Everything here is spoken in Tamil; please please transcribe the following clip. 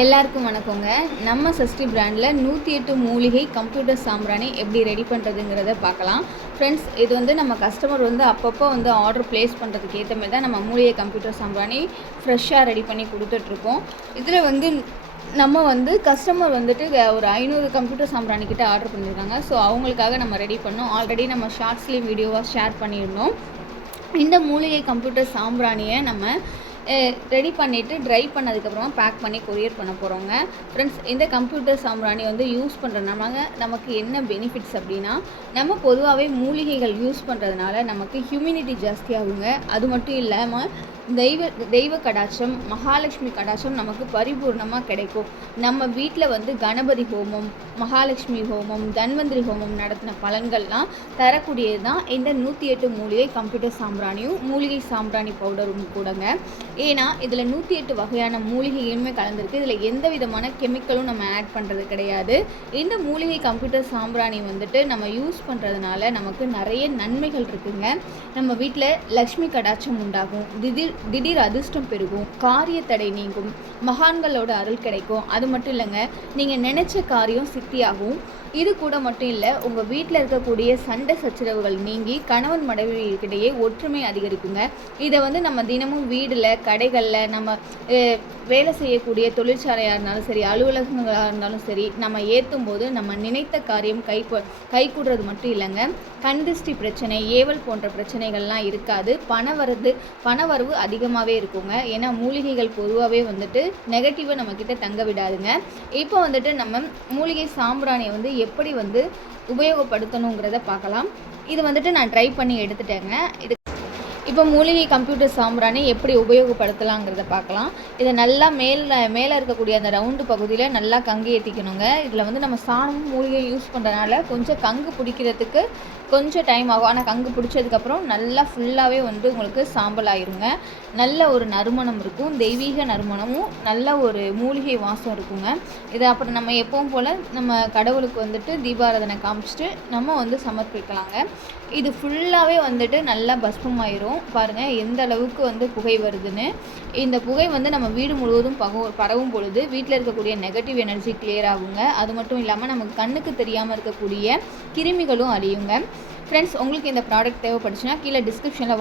எல்லாருக்கும் வணக்கங்க. நம்ம சஷ்டி பிராண்டில் நூற்றி எட்டு மூலிகை கம்ப்யூட்டர் சாம்பிராணி எப்படி ரெடி பண்ணுறதுங்கிறத பார்க்கலாம். ஃப்ரெண்ட்ஸ் இது வந்து நம்ம கஸ்டமர் வந்து அப்பப்போ வந்து ஆர்டர் ப்ளேஸ் பண்ணுறதுக்கு ஏற்ற மாதிரி தான் நம்ம மூலிகை கம்ப்யூட்டர் சாம்பிராணி ஃப்ரெஷ்ஷாக ரெடி பண்ணி கொடுத்துட்ருக்கோம். இதில் வந்து நம்ம வந்து கஸ்டமர் வந்துட்டு ஒரு ஐநூறு கம்ப்யூட்டர் சாம்பிராணி கிட்ட ஆர்டர் பண்ணியிருக்காங்க ஸோ அவங்களுக்காக நம்ம ரெடி பண்ணோம். ஆல்ரெடி நம்ம ஷார்ட்ஸ்லேயும் வீடியோவாக ஷேர் பண்ணியிருந்தோம். இந்த மூலிகை கம்ப்யூட்டர் சாம்பிராணியை நம்ம ரெடி பண்ணிவிட்டு ட்ரை பண்ணதுக்கப்புறமா பேக் பண்ணி கொரியர் பண்ண போகிறோங்க ஃப்ரெண்ட்ஸ் இந்த கம்ப்யூட்டர் சாம்பிராணி வந்து யூஸ் பண்ணுறதுனால நமக்கு என்ன பெனிஃபிட்ஸ் அப்படின்னா நம்ம பொதுவாகவே மூலிகைகள் யூஸ் பண்ணுறதுனால நமக்கு ஹியூமினிட்டி ஜாஸ்தியாகுங்க அது மட்டும் இல்லாமல் தெய்வ தெய்வ கடாட்சம் மகாலட்சுமி கடாட்சம் நமக்கு பரிபூர்ணமாக கிடைக்கும். நம்ம வீட்டில் வந்து கணபதி ஹோமம் மகாலட்சுமி ஹோமம் தன்வந்திரி ஹோமம் நடத்தின பலன்கள்லாம் தரக்கூடியது தான் இந்த நூற்றி எட்டு மூலிகை கம்ப்யூட்டர் சாம்பிராணியும் மூலிகை சாம்பிராணி பவுடரும் கூடங்க. ஏன்னா இதில் நூற்றி எட்டு வகையான மூலிகைகளுமே கலந்துருக்கு. இதில் எந்த விதமான கெமிக்கலும் நம்ம ஆட் பண்ணுறது கிடையாது. இந்த மூலிகை கம்ப்யூட்டர் சாம்பிராணி வந்துட்டு நம்ம யூஸ் பண்ணுறதுனால நமக்கு நிறைய நன்மைகள் இருக்குங்க. நம்ம வீட்டில் லக்ஷ்மி கடாட்சம் உண்டாகும். திடீர் திடீர் அதிர்ஷ்டம் பெருகும். காரிய தடை நீங்கும். மகான்களோட அருள் கிடைக்கும். அது மட்டும் இல்லைங்க நீங்கள் நினச்ச காரியம் சித்தியாகும். இது கூட மட்டும் இல்லை உங்கள் வீட்டில் இருக்கக்கூடிய சண்டை சச்சரவுகள் நீங்கி கணவன் மனைவிக்கிடையே ஒற்றுமை அதிகரிக்குங்க. இதை வந்து நம்ம தினமும் வீடில் கடைகளில் நம்ம வேலை செய்யக்கூடிய தொழிற்சாலையாக இருந்தாலும் சரி அலுவலகங்களாக இருந்தாலும் சரி நம்ம ஏற்றும் போது நம்ம நினைத்த காரியம் கை கைகூடுறது மட்டும் இல்லைங்க. கண்திஷ்டி பிரச்சனை ஏவல் போன்ற பிரச்சனைகள்லாம் இருக்காது. பண வரது பண வரவு அதிகமாகவே இருக்குங்க. ஏன்னா மூலிகைகள் பொதுவாகவே வந்துட்டு நெகட்டிவாக நம்மக்கிட்ட தங்க விடாதுங்க. இப்போ வந்துட்டு நம்ம மூலிகை சாம்பிராணியை வந்து எப்படி வந்து உபயோகப்படுத்தணுங்கிறத பார்க்கலாம். இது வந்துட்டு நான் ட்ரை பண்ணி எடுத்துட்டேங்க. இது இப்போ மூலிகை கம்ப்யூட்டர் சாம்பிராணி எப்படி உபயோகப்படுத்தலாங்கிறத பார்க்கலாம். இதை நல்லா மேல் மேலே இருக்கக்கூடிய அந்த ரவுண்டு பகுதியில் நல்லா கங்கு ஏற்றிக்கணுங்க இதில் வந்து நம்ம சாணமும் மூலிகையும் யூஸ் பண்ணுறதுனால கொஞ்சம் கங்கு பிடிக்கிறதுக்கு கொஞ்சம் டைம் ஆகும். ஆனால் கங்கு பிடிச்சதுக்கப்புறம் நல்லா ஃபுல்லாகவே வந்து உங்களுக்கு சாம்பல் ஆயிருங்க. நல்ல ஒரு நறுமணம் இருக்கும். தெய்வீக நறுமணமும் நல்ல ஒரு மூலிகை வாசம் இருக்குங்க. இதை அப்புறம் நம்ம எப்பவும் போல் நம்ம கடவுளுக்கு வந்துட்டு தீபாராதனை காமிச்சிட்டு நம்ம வந்து சமர்ப்பிக்கலாங்க. இது ஃபுல்லாகவே வந்துட்டு நல்லா பஸ்பமாயிரும் பாருங்கள் எந்த அளவுக்கு வந்து புகை வருதுன்னு. இந்த புகை வந்து நம்ம வீடு முழுவதும் பகு பரவும் பொழுது வீட்டில் இருக்கக்கூடிய நெகட்டிவ் எனர்ஜி கிளியர் ஆகுங்க. அது மட்டும் இல்லாமல் நமக்கு கண்ணுக்கு தெரியாமல் இருக்கக்கூடிய கிருமிகளும் அழியுங்க. ஃப்ரெண்ட்ஸ் உங்களுக்கு இந்த ப்ராடக்ட் தேவைப்படுச்சுன்னா கீழே டிஸ்கிரிப்ஷனில்